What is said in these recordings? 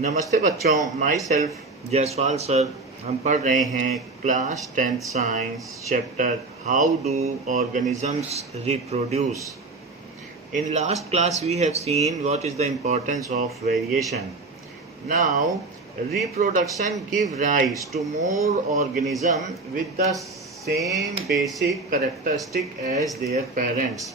नमस्ते बच्चों, my self Jaiswal sir. हम पढ़ रहे हैं class 10th science chapter how do organisms reproduce. In last class we have seen what is the importance of variation. Now reproduction give rise to more organisms with the same basic characteristic as their parents.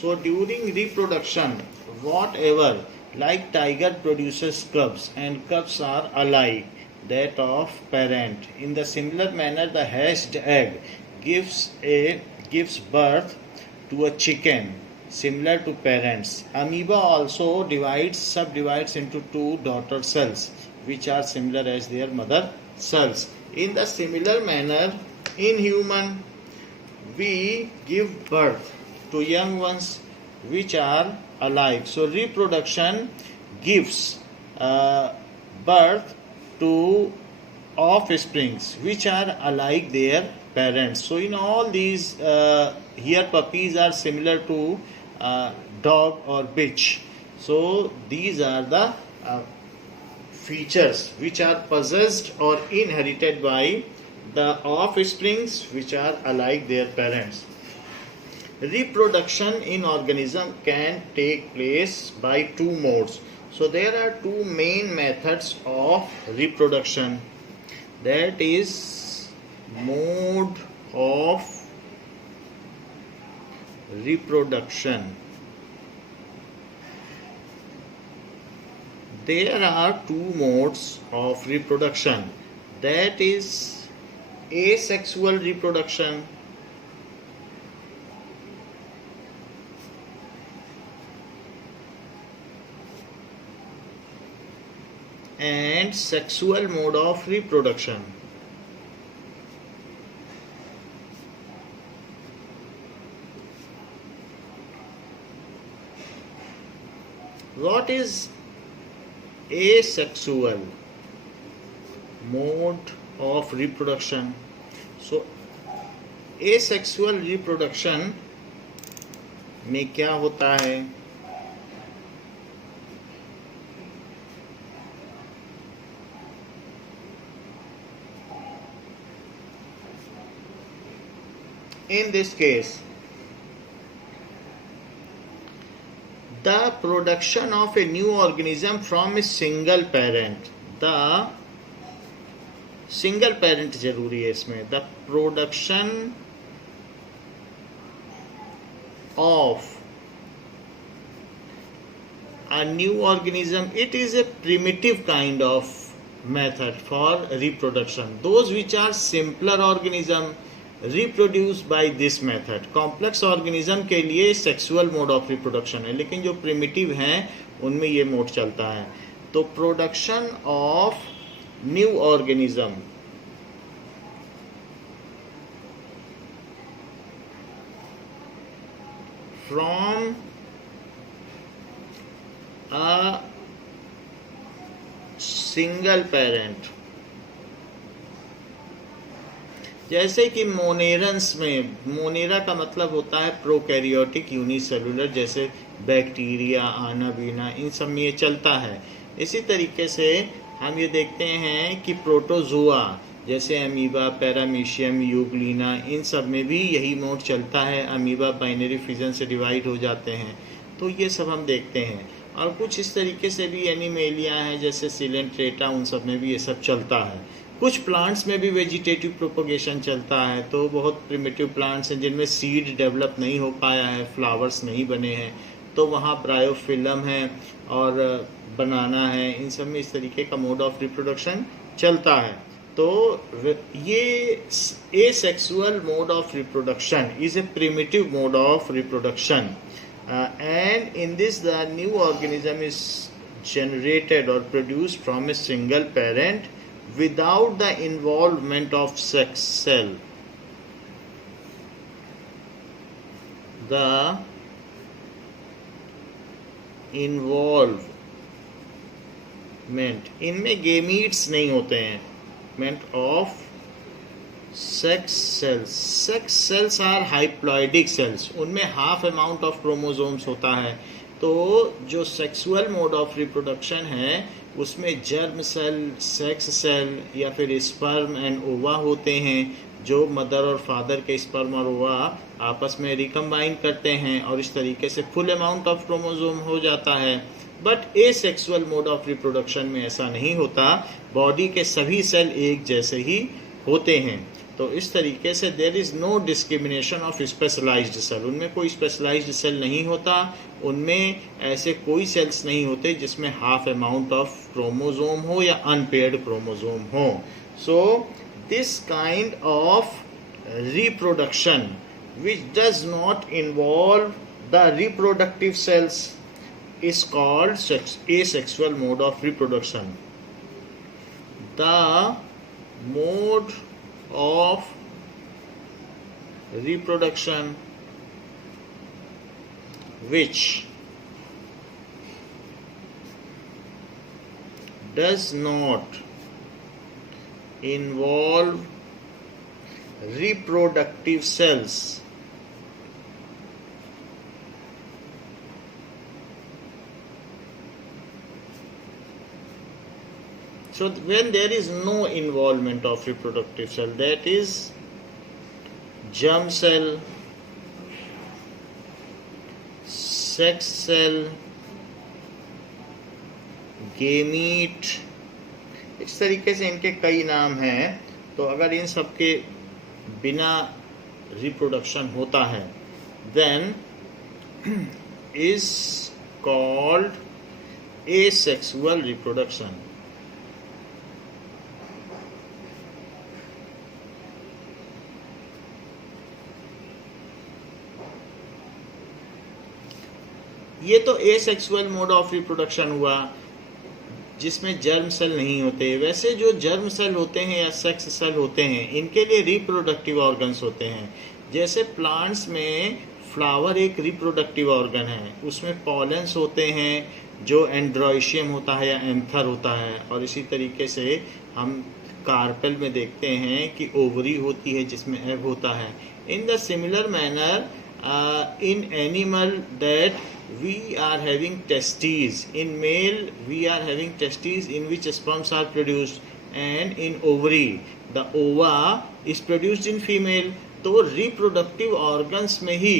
So during reproduction, whatever, like tiger produces cubs and cubs are alike that of parent. In the similar manner, the hatched egg gives birth to a chicken similar to parents. Amoeba also subdivides into two daughter cells which are similar as their mother cells. In the similar manner, in human, we give birth to young ones which are alike. So reproduction gives birth to offsprings which are alike their parents. So in all these, here puppies are similar to dog or bitch. So these are the features which are possessed or inherited by the offsprings which are alike their parents. Reproduction in organism can take place by two modes. So there are two main methods of reproduction. That is mode of reproduction. There are two modes of reproduction. That is asexual reproduction and sexual mode of reproduction. What is asexual mode of reproduction? So asexual reproduction में क्या होता है? In this case, the production of a new organism from a single parent. The single parent जरूरी है इसमें. The production of a new organism, it is a primitive kind of method for reproduction. Those which are simpler organism reproduce by this method. Complex organism के लिए sexual mode of reproduction है, लेकिन जो primitive हैं उनमें ये mode चलता है. तो production of new organism from a single parent. जैसे कि मोनेरन्स में, मोनेरा का मतलब होता है प्रोकैरियोटिक यूनिसेलुलर, जैसे बैक्टीरिया, आना बीना, इन सब में ये चलता है. इसी तरीके से हम ये देखते हैं कि प्रोटोजोआ जैसे अमीबा, पैरामीशियम, यूग्लिना, इन सब में भी यही मोड चलता है. अमीबा बाइनरी फिजन से डिवाइड हो जाते हैं, तो ये सब हम देखते हैं. और कुछ इस तरीके से भी एनिमेलिया हैं जैसे सिलेंट्रेटा, उन सब में भी ये सब चलता है. कुछ प्लांट्स में भी वेजिटेटिव प्रोपोगेशन चलता है. तो बहुत प्रिमिटिव प्लांट्स हैं जिनमें सीड डेवलप नहीं हो पाया है, फ्लावर्स नहीं बने हैं, तो वहाँ ब्रायोफिलम है और बनाना है. इन सब में इस तरीके का मोड ऑफ रिप्रोडक्शन चलता है. तो ये asexual mode of reproduction is a primitive mode of reproduction, and in this the new organism is generated or produced from a single parent without the involvement of sex cell. The involvement, इनमें gametes नहीं होते हैं. of sex cells. Sex cells are haploidic cells. उनमें half amount of chromosomes होता है. तो जो sexual mode of reproduction है उसमें जर्म सेल, सेक्स सेल या फिर स्पर्म एंड ओवा होते हैं, जो मदर और फादर के स्पर्म और ओवा आपस में रिकम्बाइन करते हैं और इस तरीके से फुल अमाउंट ऑफ क्रोमोसोम हो जाता है। But asexual mode of reproduction में ऐसा नहीं होता, बॉडी के सभी सेल एक जैसे ही होते हैं। तो इस तरीके से there is no discrimination of specialized cell, उनमें कोई स्पेशलाइज्ड सेल नहीं होता, उनमें ऐसे कोई सेल्स नहीं होते जिसमें हाफ अमाउंट ऑफ क्रोमोसोम हो या अनपेयर्ड क्रोमोसोम हो। So this kind of reproduction which does not involve the reproductive cells is called asexual mode of reproduction. The mode of reproduction which does not involve reproductive cells so when there is no involvement of reproductive cell, that is germ cell, sex cell, gamete, इस तरीके से इनके कई नाम हैं। तो अगर इन सब के बिना रिप्रोडक्शन होता है then is called asexual reproduction. ये तो एसेक्सुअल मोड ऑफ रिप्रोडक्शन हुआ जिसमें जर्म सेल नहीं होते। वैसे जो जर्म सेल होते हैं या सेक्स सेल होते हैं, इनके लिए रिप्रोडक्टिव ऑर्गन्स होते हैं। जैसे प्लांट्स में फ्लावर एक रिप्रोडक्टिव ऑर्गन है, उसमें पॉलेंस होते हैं जो एंड्रोइशियम होता है या एंथर होता है, और इसी तरीके से हम कार्पेल में देखते हैं कि ओवरी होती है जिसमें एग होता है। इन the similar manner in animal that we are having testes. In male we are having testes in which sperms are produced, and in ovary the ova is produced in female. तो reproductive organs में ही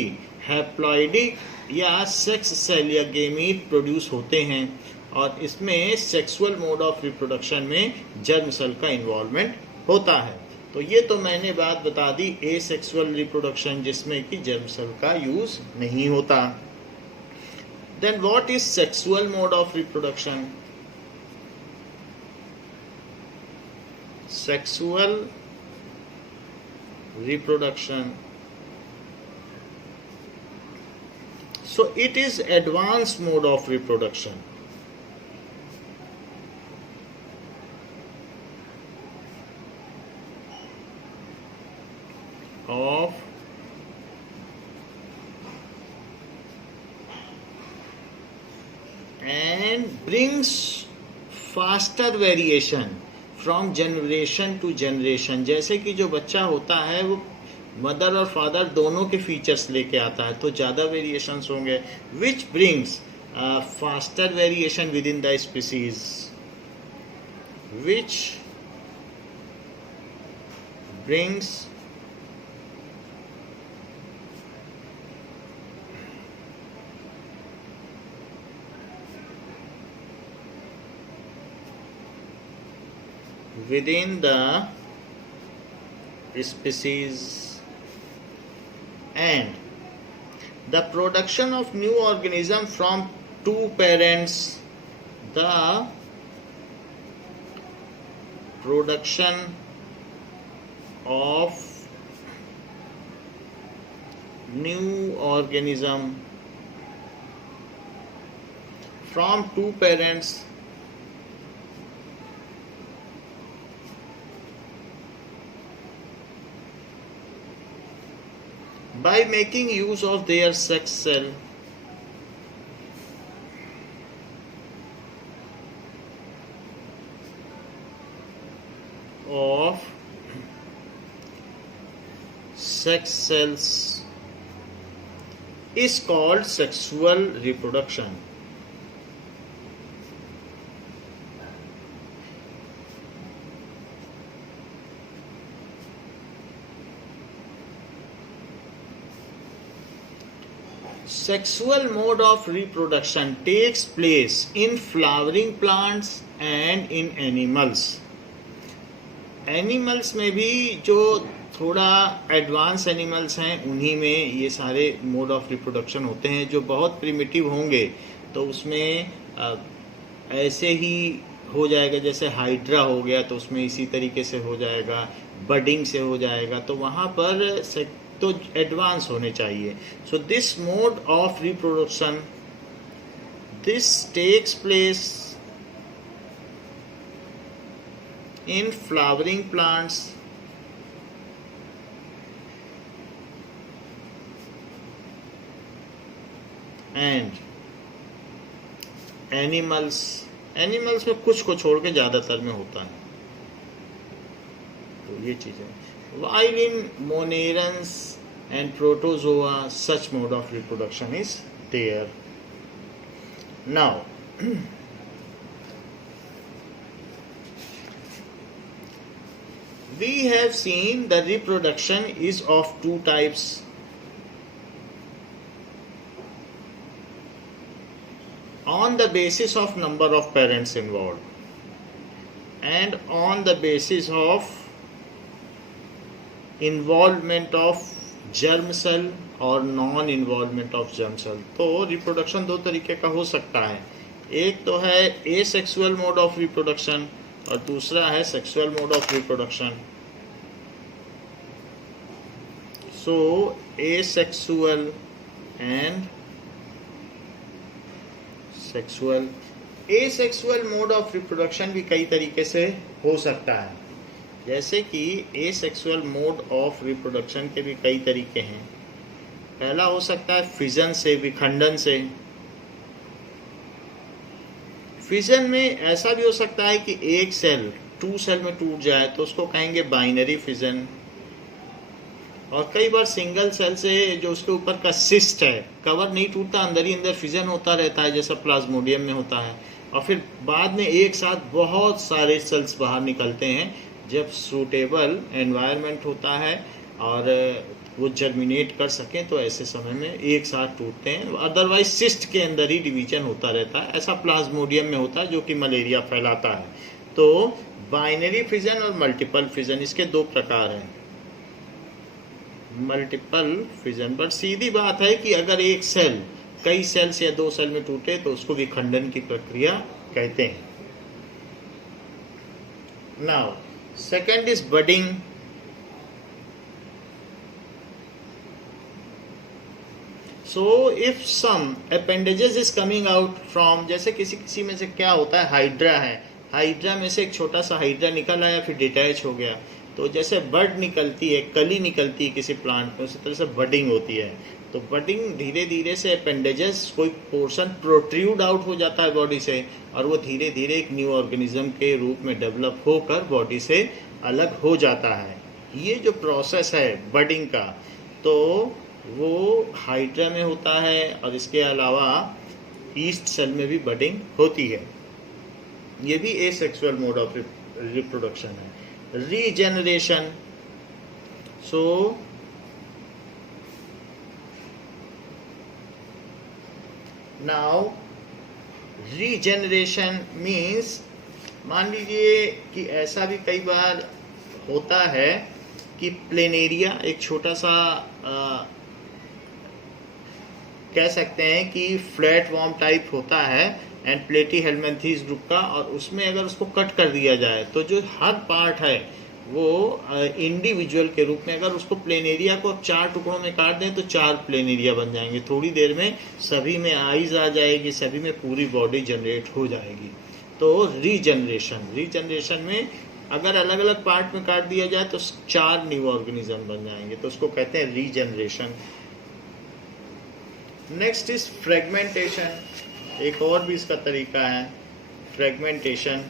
हैप्लॉइडिक या sex cell या gamete produce होते हैं, और इसमें sexual mode of reproduction में germ cell का इन्वॉल्वमेंट होता है। तो ये तो मैंने बात बता दी एसेक्सुअल रिप्रोडक्शन जिसमें कि जर्म सेल का यूज नहीं होता। Then what is sexual mode of reproduction? Sexual reproduction, so it is advanced mode of reproduction. Of and brings faster variation from generation to generation। जैसे कि जो बच्चा होता है वो मदर और फादर दोनों के फीचर्स लेके आता है, तो ज़्यादा वेरिएशंस होंगे। Which brings faster variation with in the species, which brings within the species and the production of new organism from two parents, the production of new organism from two parents by making use of their sex cell of sex cells is called sexual reproduction. Sexual mode of reproduction takes place in flowering plants and in animals. Animals में भी जो थोड़ा advance animals हैं उन्हीं में ये सारे mode of reproduction होते हैं। जो बहुत प्रिमिटिव होंगे तो उसमें ऐसे ही हो जाएगा, जैसे हाइड्रा हो गया तो उसमें इसी तरीके से हो जाएगा, बडिंग से हो जाएगा, तो वहाँ पर तो एडवांस होने चाहिए। So this mode of reproduction this takes place in flowering plants and animals. Animals में कुछ को छोड़ के ज़्यादातर में होता है, तो ये चीज़ें। while in monerans and protozoa such mode of reproduction is there. Now we have seen the reproduction is of two types. On the basis of number of parents involved and on the basis of involvement of germ cell और non involvement of germ cell। तो reproduction दो तरीके का हो सकता है, एक तो है एसेक्सुअल मोड ऑफ रिप्रोडक्शन और दूसरा है sexual mode of reproduction. So asexual and sexual. Asexual mode of reproduction भी कई तरीके से हो सकता है, जैसे कि एसेक्सुअल मोड ऑफ रिप्रोडक्शन के भी कई तरीके हैं। पहला हो सकता है फिजन से, विखंडन से। फिजन में ऐसा भी हो सकता है कि एक सेल 2 सेल में टूट जाए तो उसको कहेंगे बाइनरी फिजन। और कई बार सिंगल सेल से जो उसके ऊपर का सिस्ट है, कवर नहीं टूटता, अंदर ही अंदर फिजन होता रहता है जैसा प्लाज्मोडियम में होता है, और फिर बाद में एक साथ बहुत सारे सेल्स बाहर निकलते हैं जब सूटेबल एनवायरनमेंट होता है और वो जर्मिनेट कर सकें, तो ऐसे समय में एक साथ टूटते हैं। अदरवाइज सिस्ट के अंदर ही डिवीजन होता रहता है, ऐसा प्लाज्मोडियम में होता है जो कि मलेरिया फैलाता है। तो बाइनरी फिजन और मल्टीपल फिजन, इसके दो प्रकार हैं। मल्टीपल फिजन पर सीधी बात है कि अगर एक सेल कई सेल से या 2 सेल में टूटे तो उसको विखंडन की प्रक्रिया कहते हैं। Now second is budding. So if some appendages is coming out from, जैसे किसी में से क्या होता है, हाइड्रा है, हाइड्रा में से एक छोटा सा हाइड्रा निकल आया फिर डिटैच हो गया, तो जैसे बड निकलती है, कली निकलती है किसी प्लांट में, उसी तरह से बडिंग होती है। तो बडिंग धीरे धीरे से appendages कोई पोर्शन प्रोट्रूड आउट हो जाता है बॉडी से, और वो धीरे धीरे एक न्यू ऑर्गेनिज्म के रूप में डेवलप होकर बॉडी से अलग हो जाता है। ये जो प्रोसेस है बडिंग का, तो वो हाइड्रा में होता है और इसके अलावा ईस्ट सेल में भी बडिंग होती है। ये भी एसेक्सुअल मोड ऑफ रिप्रोडक्शन है। Regeneration, so now regeneration means, मान लीजिए कि ऐसा भी कई बार होता है कि प्लेनेरिया एक छोटा सा कह सकते हैं कि फ्लैट वॉर्म टाइप होता है एंड प्लेटी हेलमेंथीज ग्रुप का, और उसमें अगर उसको कट कर दिया जाए तो जो हर पार्ट है वो इंडिविजुअल के रूप में, अगर उसको प्लेनेरिया को 4 टुकड़ों में काट दें तो 4 प्लेनेरिया बन जाएंगे। थोड़ी देर में सभी में आइज आ जाएगी, सभी में पूरी बॉडी जनरेट हो जाएगी। तो रीजनरेशन में अगर अलग अलग पार्ट में काट दिया जाए तो 4 न्यू ऑर्गेनिज्म बन जाएंगे, तो उसको कहते हैं रीजनरेशन। Next is fragmentation. एक और भी इसका तरीका है फ्रेगमेंटेशन।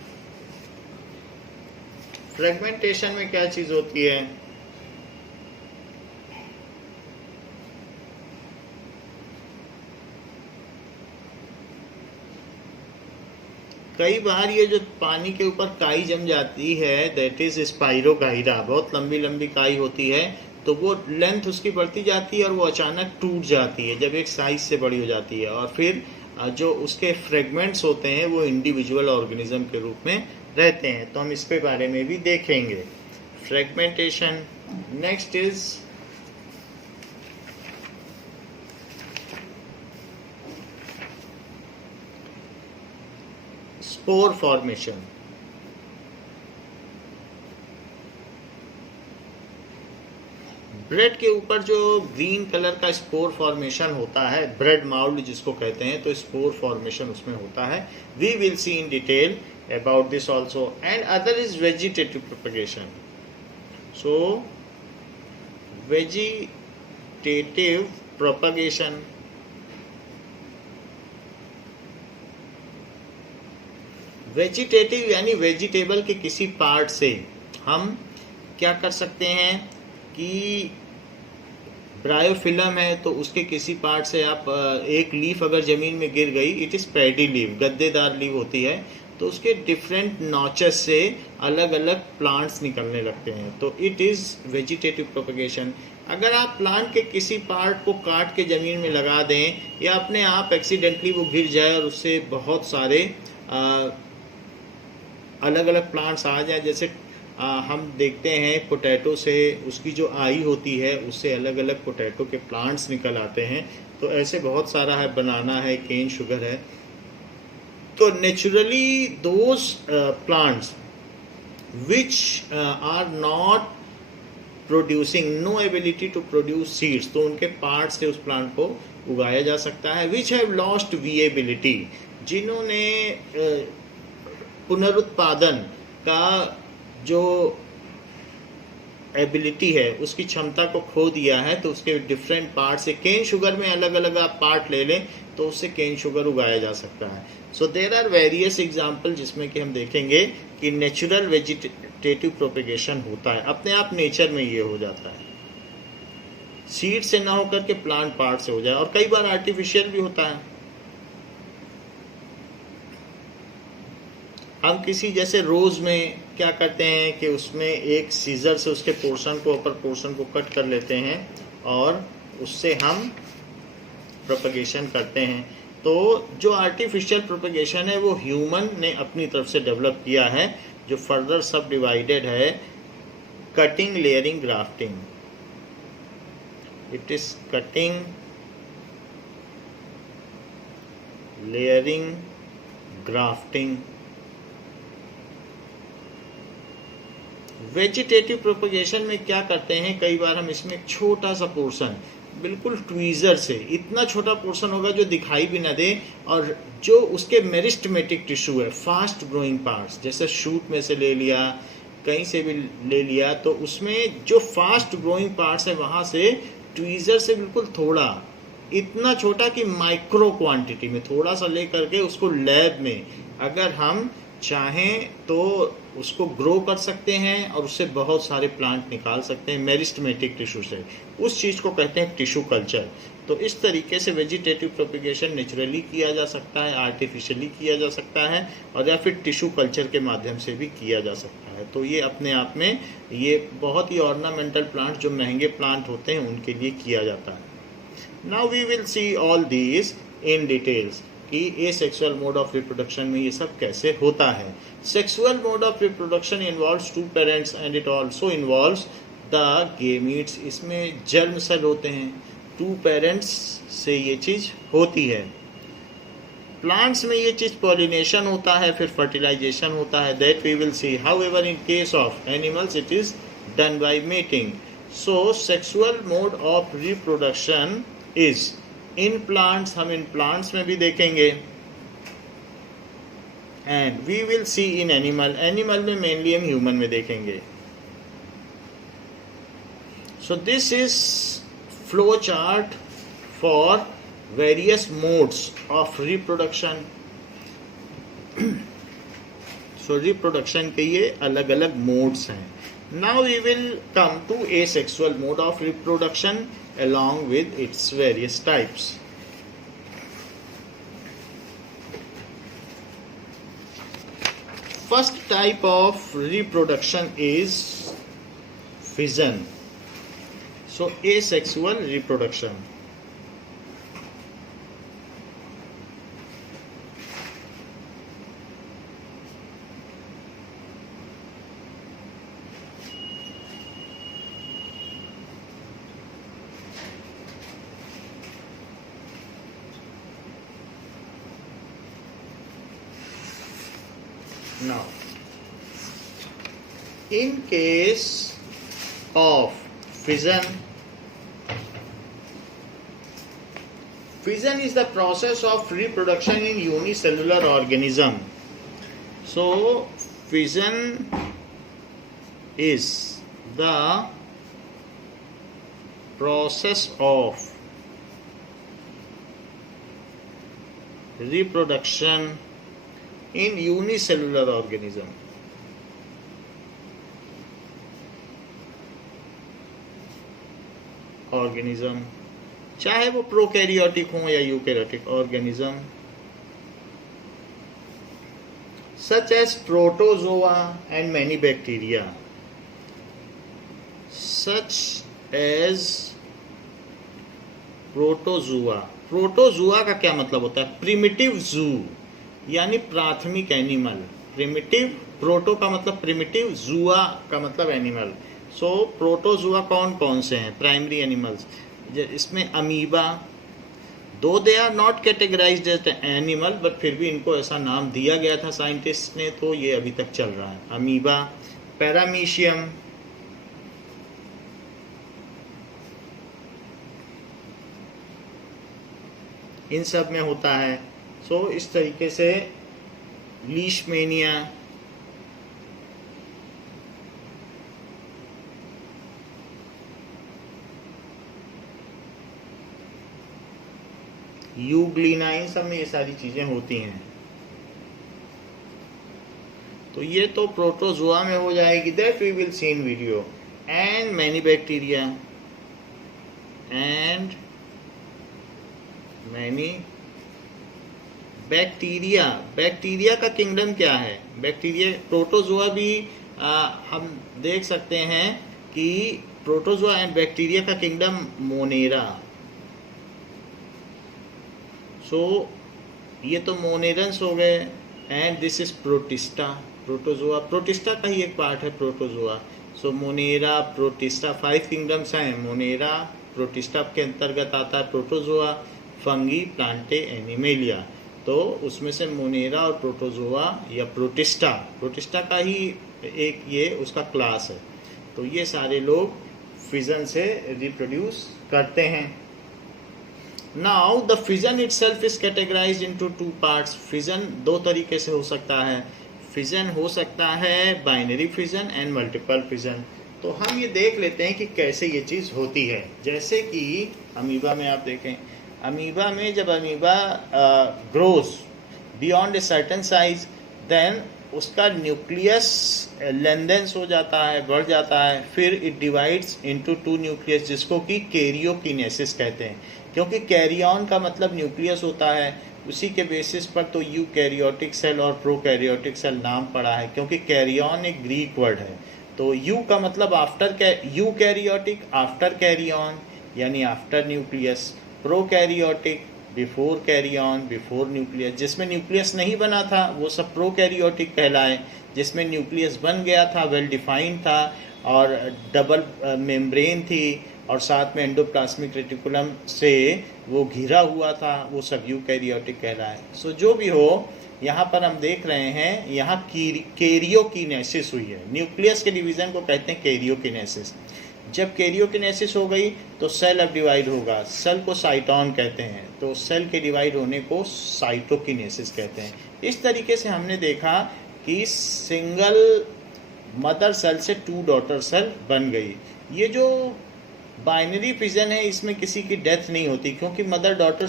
फ्रेगमेंटेशन में क्या चीज होती है, कई बार ये जो पानी के ऊपर काई जम जाती है, दैट इज स्पाइरोगाइरा। बहुत लंबी लंबी काई होती है, तो वो लेंथ उसकी बढ़ती जाती है और वो अचानक टूट जाती है जब एक साइज से बड़ी हो जाती है, और फिर जो उसके फ्रेगमेंट्स होते हैं वो इंडिविजुअल ऑर्गेनिज्म के रूप में रहते हैं। तो हम इसके बारे में भी देखेंगे, fragmentation. Next is spore formation. Bread के ऊपर जो ग्रीन कलर का स्पोर फॉर्मेशन होता है, ब्रेड माउल्ड जिसको कहते हैं, तो स्पोर फॉर्मेशन उसमें होता है। We will see in detail about this also. And other is vegetative propagation. So vegetative propagation, vegetative यानी वेजिटेबल के किसी पार्ट से हम क्या कर सकते हैं कि ब्रायोफिलम है तो उसके किसी पार्ट से आप एक लीफ अगर जमीन में गिर गई, इट इज पैडी लीफ, गद्देदार लीफ होती है, तो उसके डिफरेंट नॉचेस से अलग अलग प्लांट्स निकलने लगते हैं, तो इट इज वेजिटेटिव प्रोपगेशन। अगर आप प्लांट के किसी पार्ट को काट के जमीन में लगा दें या अपने आप एक्सीडेंटली वो गिर जाए और उससे बहुत सारे अलग अलग प्लांट्स आ जाए, जैसे हम देखते हैं पोटैटो से उसकी जो आई होती है उससे अलग अलग पोटैटो के प्लांट्स निकल आते हैं, तो ऐसे बहुत सारा है, बनाना है, केन शुगर है। तो naturally those plants which are not producing, no ability to produce seeds, तो उनके पार्ट से उस प्लांट को उगाया जा सकता है। विच हैव लॉस्ट विएबिलिटी, जिन्होंने पुनरुत्पादन का जो एबिलिटी है, उसकी क्षमता को खो दिया है, तो उसके डिफरेंट पार्ट से, केन शुगर में अलग अलग आप पार्ट ले लें तो उससे केन शुगर उगाया जा सकता है। So there are various example जिसमें कि हम देखेंगे कि नेचुरल वेजिटेटिव प्रोपेगेशन होता है, अपने आप नेचर में ये हो जाता है, सीड से ना होकर के प्लांट पार्ट से हो जाए, और कई बार आर्टिफिशियल भी होता है। हम किसी जैसे रोज में क्या करते हैं कि उसमें एक सीजर से उसके पोर्शन को, अपर पोर्शन को कट कर लेते हैं और उससे हम प्रोपगेशन करते हैं। तो जो आर्टिफिशियल प्रोपगेशन है वो ह्यूमन ने अपनी तरफ से डेवलप किया है, जो फर्दर सब डिवाइडेड है, cutting, layering, grafting. It is cutting, layering, grafting. Vegetative propagation में क्या करते हैं, कई बार हम इसमें एक छोटा सा पोर्शन बिल्कुल ट्वीजर से, इतना छोटा पोर्शन होगा जो दिखाई भी ना दे, और जो उसके मेरिस्टेमेटिक टिश्यू है, फास्ट ग्रोइंग पार्ट्स, जैसे शूट में से ले लिया, कहीं से भी ले लिया, तो उसमें जो फास्ट ग्रोइंग पार्ट्स है वहाँ से ट्वीजर से बिल्कुल थोड़ा, इतना छोटा कि माइक्रो क्वांटिटी में थोड़ा सा ले करके उसको लैब में अगर हम चाहें तो उसको ग्रो कर सकते हैं और उससे बहुत सारे प्लांट निकाल सकते हैं मेरिस्टेमेटिक टिश्यू से। उस चीज़ को कहते हैं टिश्यू कल्चर। तो इस तरीके से वेजिटेटिव प्रोपगेशन नेचुरली किया जा सकता है, आर्टिफिशियली किया जा सकता है, और या फिर टिश्यू कल्चर के माध्यम से भी किया जा सकता है। तो ये अपने आप में ये बहुत ही ऑर्नामेंटल प्लांट, जो महंगे प्लांट होते हैं, उनके लिए किया जाता है। Now we will see all these in details कि एसेक्सुअल मोड ऑफ रिप्रोडक्शन में ये सब कैसे होता है। Sexual mode of reproduction involves two parents and it also involves the gametes. इसमें जर्म सेल होते हैं, टू पेरेंट्स से ये चीज़ होती है। प्लांट्स में ये चीज़ पॉलिनेशन होता है, फिर फर्टिलाइजेशन होता है, that we will see. However in case of animals it is done by mating. So sexual mode of reproduction is in plants, हम इन प्लांट्स में भी देखेंगे, and we will see in animal. Animal में mainly हम human में देखेंगे। So this is flow chart for various modes of reproduction. So reproduction के ये अलग अलग मोड्स हैं। Now we will come to asexual mode of reproduction along with its various types. First type of reproduction is fission. So asexual reproduction. Now, in case of fission, fission is the process of reproduction in unicellular organism. So, fission is the process of reproduction in unicellular organism. Organism, चाहे वो prokaryotic हो या eukaryotic organism, such as protozoa and many bacteria, such as protozoa. Protozoa का क्या मतलब होता है? Primitive जू, यानी प्राथमिक एनिमल. प्रिमिटिव, प्रोटो का मतलब प्रिमिटिव, जुआ का मतलब एनिमल. सो प्रोटोजुआ कौन कौन से हैं? Primary animals. इसमें amoeba, though they are not categorized as animal, but फिर भी इनको ऐसा नाम दिया गया था साइंटिस्ट ने, तो ये अभी तक चल रहा है. अमीबा, पैरामीशियम, इन सब में होता है. सो इस तरीके से लीशमेनिया, यूग्लिना, इन सब में ये सारी चीजें होती हैं. तो ये तो प्रोटोजुआ में हो जाएगी, that we will see in video. And many bacteria, and many bacteria. Bacteria का किंगडम क्या है? बैक्टीरिया, प्रोटोजुआ भी हम देख सकते हैं कि प्रोटोजुआ एंड बैक्टीरिया का किंगडम मोनेरा. सो ये तो मोनेरंस हो गए. And this is protista. Protozoa, protista का ही एक पार्ट है प्रोटोजुआ. सो मोनेरा, प्रोटिस्टा, 5 किंगडम्स हैं. मोनेरा, प्रोटिस्टा के अंतर्गत आता है प्रोटोजुआ, फंगी, प्लांटे, एनिमेलिया. तो उसमें से मोनेरा और प्रोटोजुआ या प्रोटिस्टा, प्रोटिस्टा का ही एक ये उसका क्लास है. तो ये सारे लोग फिजन से रिप्रोड्यूस करते हैं. Now the fission itself is categorised into 2 parts. Fission दो तरीके से हो सकता है. फिजन हो सकता है binary fission and multiple fission. तो हम ये देख लेते हैं कि कैसे ये चीज़ होती है. जैसे कि अमीबा में आप देखें, अमीबा में जब amoeba grows beyond a certain size, then उसका न्यूक्लियस लेंदेंस हो जाता है, बढ़ जाता है. फिर इट डिवाइड्स इनटू 2 न्यूक्लियस, जिसको कि कैरियोकिनेसिस कहते हैं. क्योंकि कैरियन का मतलब न्यूक्लियस होता है, उसी के बेसिस पर तो यूकैरियोटिक सेल और प्रोकैरियोटिक सेल नाम पड़ा है. क्योंकि कैरियन एक ग्रीक वर्ड है. तो यू का मतलब आफ्टर, यूकैरियोटिक आफ्टर कैरियन यानी after nucleus. Prokaryotic before karyon, before nucleus. जिसमें न्यूक्लियस नहीं बना था वो सब प्रोकैरियोटिक कहलाए. जिसमें न्यूक्लियस बन गया था, वेल डिफाइंड था और डबल मेम्ब्रेन थी और साथ में एंडोप्लाज्मिक रेटिकुलम से वो घिरा हुआ था, वो सब यूकैरियोटिक कहलाए. सो जो भी हो, यहाँ पर हम देख रहे हैं यहाँ कैरियोकिनेसिस हुई है. न्यूक्लियस के डिवीज़न को कहते हैं कैरियोकिनेसिस. जब कैरियोकिनेसिस हो गई तो सेल अब डिवाइड होगा. सेल को साइटोन कहते हैं, तो सेल के डिवाइड होने को साइटोकिनेसिस कहते हैं. इस तरीके से हमने देखा कि सिंगल मदर सेल से 2 डॉटर सेल बन गई. ये जो बाइनरी फिजन है इसमें किसी की डेथ नहीं होती क्योंकि मदर डॉटर,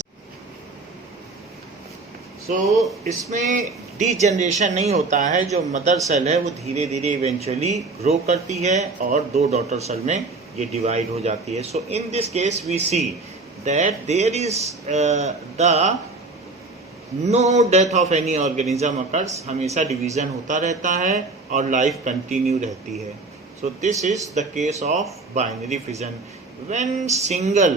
इसमें डीजनरेशन नहीं होता है. जो मदर सेल है वो धीरे धीरे इवेंचुअली ग्रो करती है और 2 डॉटर सेल में ये डिवाइड हो जाती है. So in this case we see that there is the no death of any organism occurs. हमेशा डिवीजन होता रहता है और लाइफ कंटिन्यू रहती है. So this is the case of binary fission. when single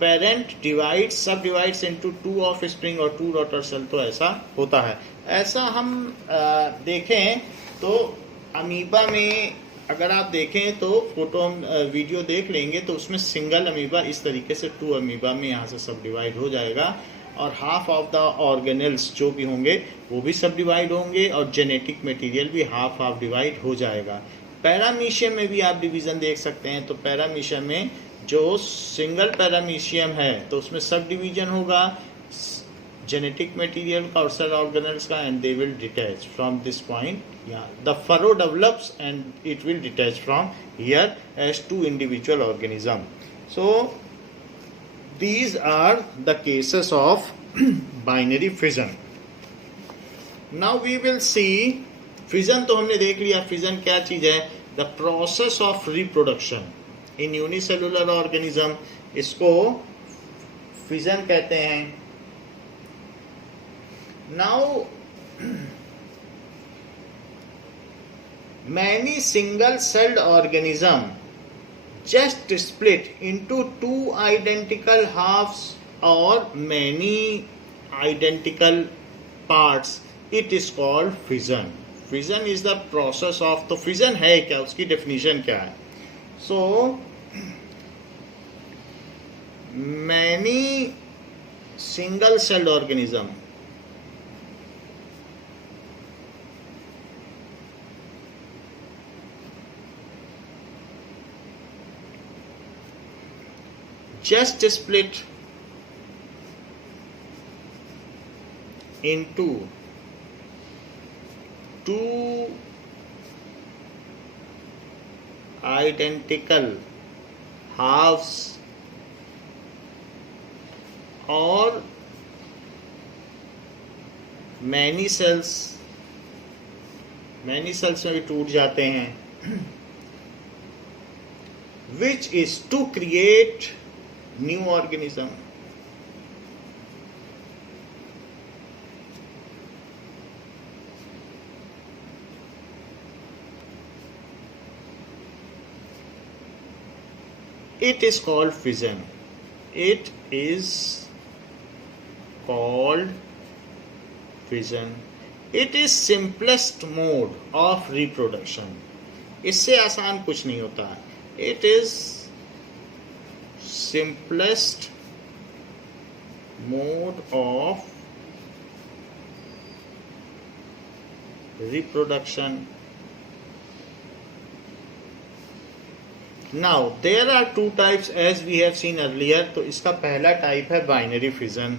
parent divides सब divides into two offspring और two daughter cell, तो ऐसा होता है। ऐसा हम देखें तो अमीबा में अगर आप देखें तो फोटो हम वीडियो देख लेंगे तो उसमें सिंगल अमीबा इस तरीके से टू अमीबा में यहाँ से सब डिवाइड हो जाएगा और हाफ ऑफ द ऑर्गेनल्स जो भी होंगे वो भी सब डिवाइड होंगे और जेनेटिक मटेरियल भी हाफ हाफ डिवाइड हो जाएगा। पैरामीशियम में भी आप डिवीज़न देख सकते हैं। तो पैरामीशियम में जो सिंगल पैरामीशियम है तो उसमें सब डिवीजन होगा जेनेटिक मटेरियल का और सेल ऑर्गेनल्स का and they will detach from this point. The furrow develops and it will detach from here as two individual organism. So these are the cases of binary fission. Now we will see fission। तो हमने देख लिया fission क्या चीज है, the process of reproduction in unicellular organism, इसको fission कहते हैं। Now many single celled organism just split into two identical halves or many identical parts, it is called fission। fission is the process of, तो fission है क्या, उसकी definition क्या है? So many single celled organism just split into two identical halves or many cells में भी टूट जाते हैं, which is to create new organism। It is called fission। It is called fission। It is simplest mode of reproduction। इससे आसान कुछ नहीं होता। It is simplest mode of reproduction। Now there are two types as we have seen earlier। तो इसका पहला type है binary fission.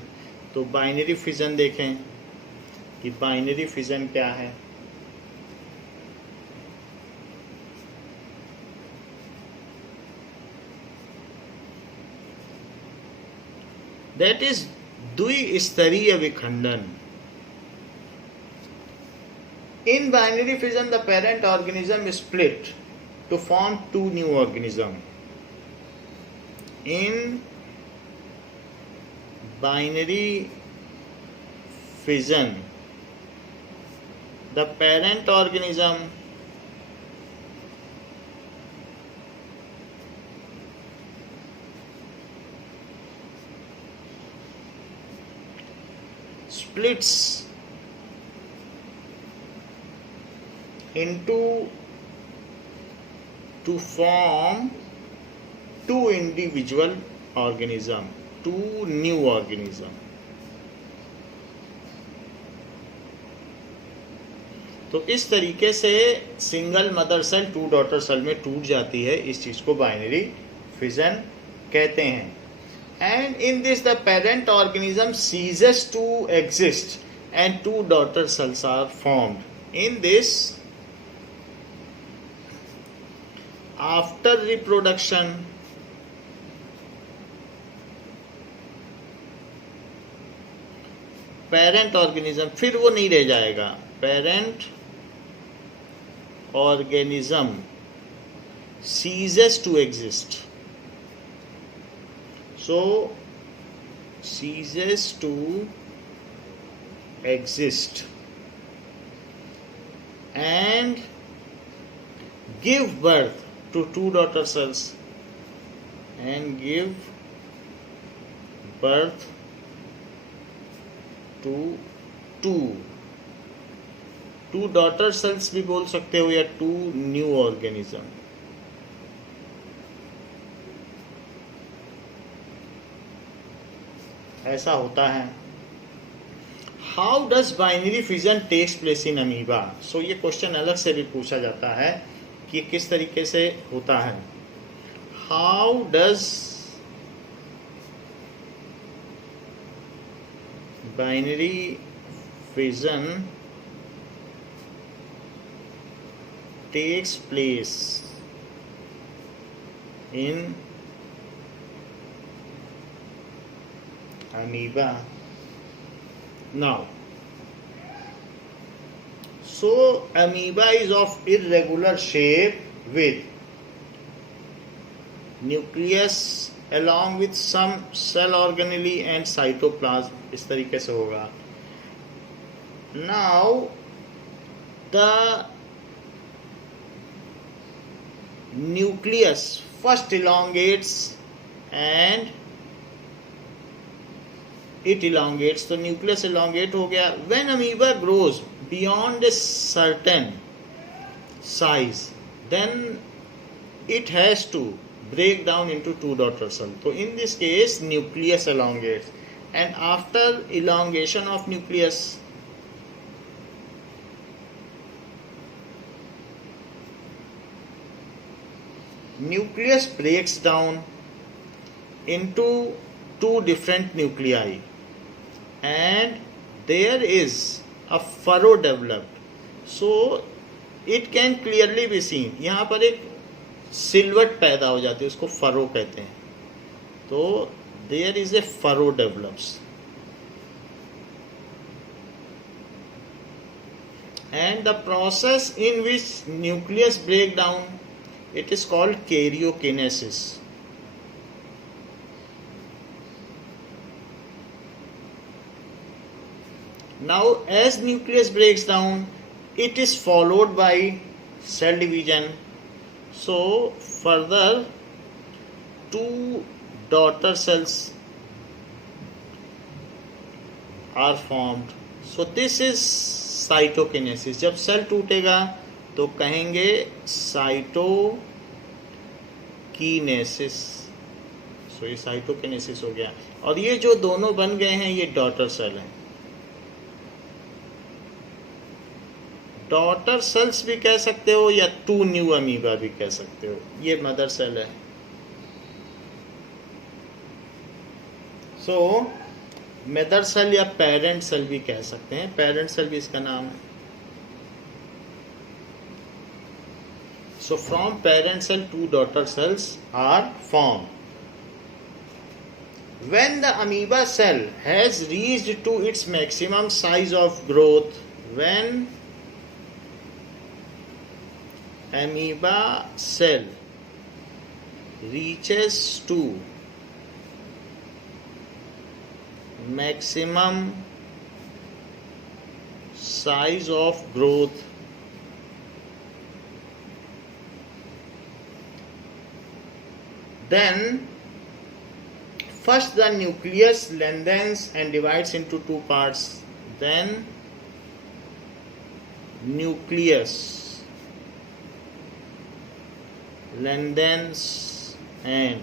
तो बाइनरी फिजन देखें कि बाइनरी फिजन क्या है। That is द्विस्तरीय विखंडन। In binary fission, the parent organism is split to form two new organisms। In binary fission, the parent organism splits into to form two individual organism, two new organism। तो इस तरीके से single mother cell to daughter cell में टूट जाती है। इस चीज को बाइनरी फिजन कहते हैं। And in this the parent organism ceases to exist and two daughter cells are formed। In this, after reproduction, parent organism फिर वो नहीं रह जाएगा। Parent organism ceases to exist। So ceases to exist and give birth to two daughter cells। and give birth to two daughter cells भी बोल सकते हो या टू न्यू ऑर्गेनिज्म। ऐसा होता है। How does binary fission takes place in amoeba? So ये question अलग से भी पूछा जाता है कि किस तरीके से होता है। How does binary fission takes place in amoeba? Now, so amoeba is of irregular shape with nucleus along with some cell organelle and cytoplasm. इस तरीके से होगा। Now the nucleus first elongates and it elongates, तो nucleus elongate हो गया। when amoeba grows beyond a certain size then it has to break down into two daughter cells, so in this case nucleus elongates, and after elongation of nucleus breaks down into two different nuclei and there is a furrow developed, so it can clearly be seen। यहाँ पर एक सिलवट पैदा हो जाती है, उसको furrow कहते हैं। तो there is a furrow develops and the process in which nucleus break down, it is called karyokinesis। Now as nucleus breaks down it is followed by cell division, so further two daughter cells are formed, so this is cytokinesis. जब cell टूटेगा तो कहेंगे cytokinesis. सो ये cytokinesis हो गया। और ये जो दोनों बन गए हैं ये डॉटर सेल हैं। डॉटर सेल्स भी कह सकते हो या टू न्यू अमीबा भी कह सकते हो। ये मदर सेल है। सो मदर सेल या पेरेंट सेल भी कह सकते हैं, पेरेंट सेल भी इसका नाम है। So from parent cell two daughter cells are formed. When the amoeba cell has reached to its maximum size of growth, when amoeba cell reaches to maximum size of growth, then first the nucleus lengthens and divides into two parts, then nucleus lengthens and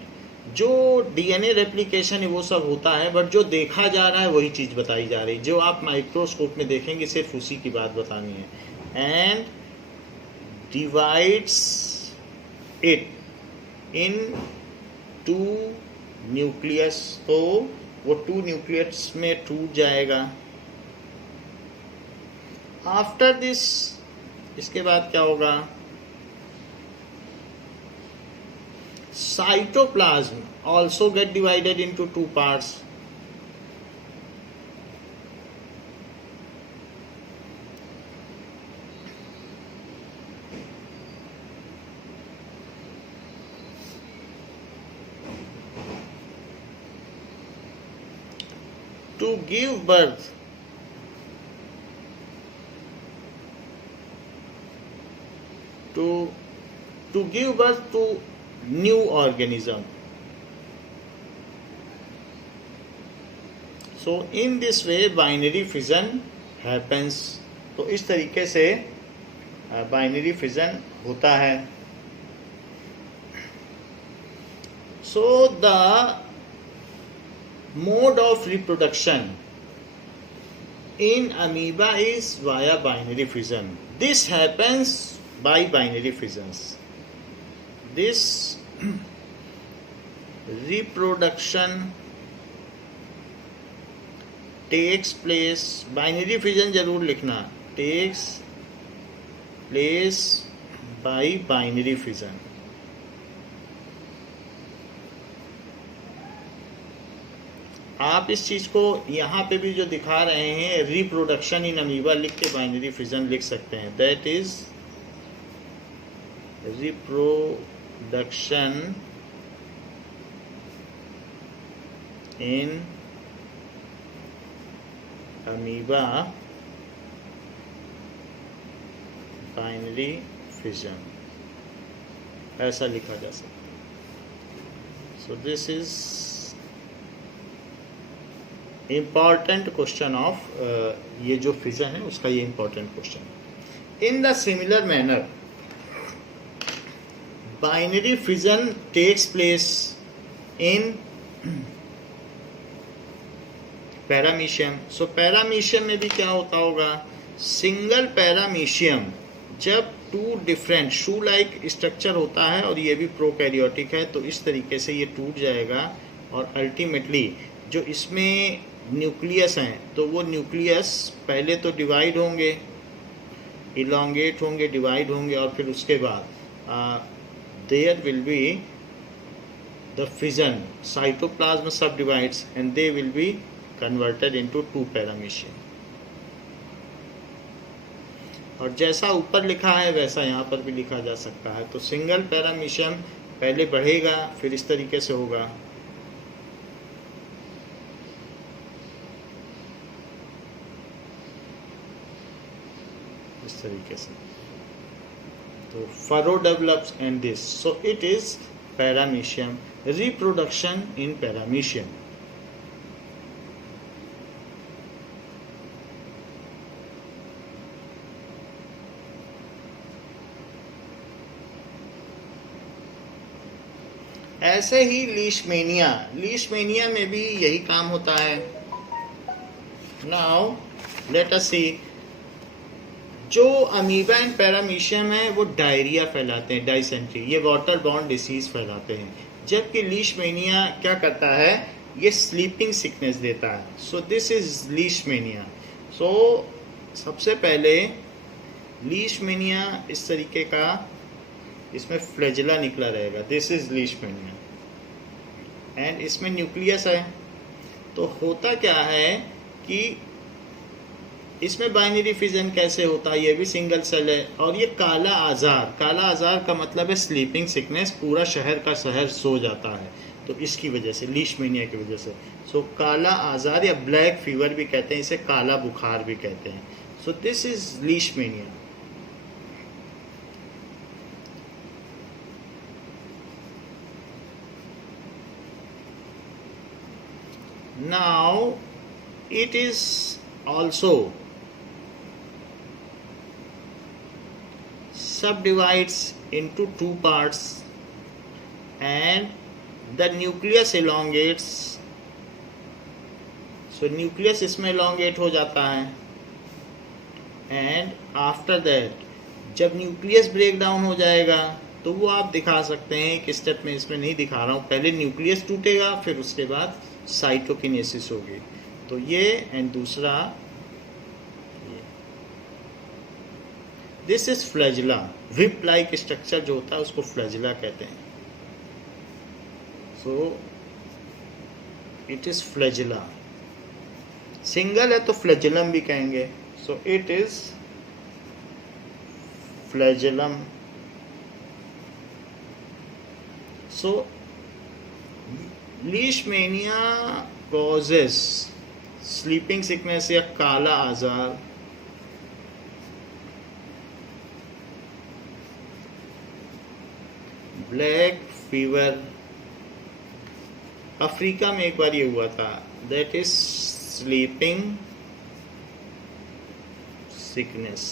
जो DNA replication है वो सब होता है, but जो देखा जा रहा है वही चीज बताई जा रही है। जो आप माइक्रोस्कोप में देखेंगे सिर्फ उसी की बात बतानी है। And divides it in two nucleus, तो वो टू न्यूक्लियस में टूट जाएगा। आफ्टर दिस, इसके बाद क्या होगा? Cytoplasm also get divided into two parts. To give birth to give birth to new organism. So in this way binary fission happens. तो इस तरीके से बाइनरी फिजन होता है। So the mode of reproduction in amoeba is via binary fission. This happens by binary fissions. This reproduction takes place, binary fission जरूर लिखना, takes place by binary fission. आप इस चीज को यहाँ पे भी जो दिखा रहे हैं रिप्रोडक्शन इन अमीबा लिख के बाइनरी फिजन लिख सकते हैं। That is reproduction in amoeba binary fission, ऐसा लिखा जा सकता है। So this is important question of ये जो फिजन है उसका ये important question. In the similar manner binary fission takes place in paramecium. So paramecium में भी क्या होता होगा, सिंगल पैरामीशियम जब two different shoe like structure होता है और ये भी प्रोकैरियोटिक है, तो इस तरीके से ये टूट जाएगा और अल्टीमेटली जो इसमें न्यूक्लियस हैं तो वो न्यूक्लियस पहले तो डिवाइड होंगे, इलोंगेट होंगे, डिवाइड होंगे और फिर उसके बाद there will be the fission, cytoplasm subdivides and they will be converted into two paramecium. और जैसा ऊपर लिखा है वैसा यहाँ पर भी लिखा जा सकता है। तो सिंगल पैरामीशियम पहले बढ़ेगा फिर इस तरीके से होगा, इस तरीके से, तो furrow develops and this. So it is paramecium, reproduction in paramecium. ऐसे ही लीशमेनिया, लीशमेनिया में भी यही काम होता है। नाउ लेट अस सी, जो अमीबा एंड पैरामीशियम है वो डायरिया फैलाते हैं, डाइसेंट्री, ये वाटर बॉर्न डिसीज फैलाते हैं, जबकि लीशमेनिया क्या करता है, ये स्लीपिंग सिकनेस देता है। So this is leishmania. So सबसे पहले लीशमेनिया इस तरीके का, इसमें फ्लैजिला निकला रहेगा, दिस इज लीशमेनिया एंड इसमें न्यूक्लियस है। तो होता क्या है कि इसमें बाइनरी फिजन कैसे होता है, ये भी सिंगल सेल है। और ये काला आजार, काला आजार का मतलब है स्लीपिंग सिकनेस, पूरा शहर का शहर सो जाता है, तो इसकी वजह से, लीशमेनिया की वजह से। सो काला आजार या ब्लैक फीवर भी कहते हैं इसे, काला बुखार भी कहते हैं। सो this is Leishmania. Now it is also subdivides into two parts and the nucleus elongates. So nucleus इसमें elongate हो जाता है and after that जब न्यूक्लियस ब्रेक डाउन हो जाएगा तो वो आप दिखा सकते हैं एक स्टेप में, इसमें नहीं दिखा रहा हूँ। पहले न्यूक्लियस टूटेगा फिर उसके बाद साइटोकिनेसिस होगी, तो ये एंड दूसरा ये। This is flagella, whip like structure जो होता है उसको फ्लैजिला कहते हैं। So it is flagella, single है तो फ्लैजिलम भी कहेंगे। So it is flagellum. So Leishmania causes sleeping sickness या काला आजार, ब्लैक फीवर। अफ्रीका में एक बार ये हुआ था, दैट इज स्लीपिंग सिकनेस,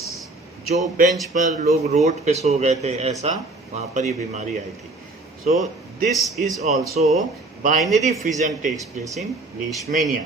जो बेंच पर लोग रोड पे सो गए थे ऐसा वहाँ पर ये बीमारी आई थी. So this is also binary fission takes place in Leishmania.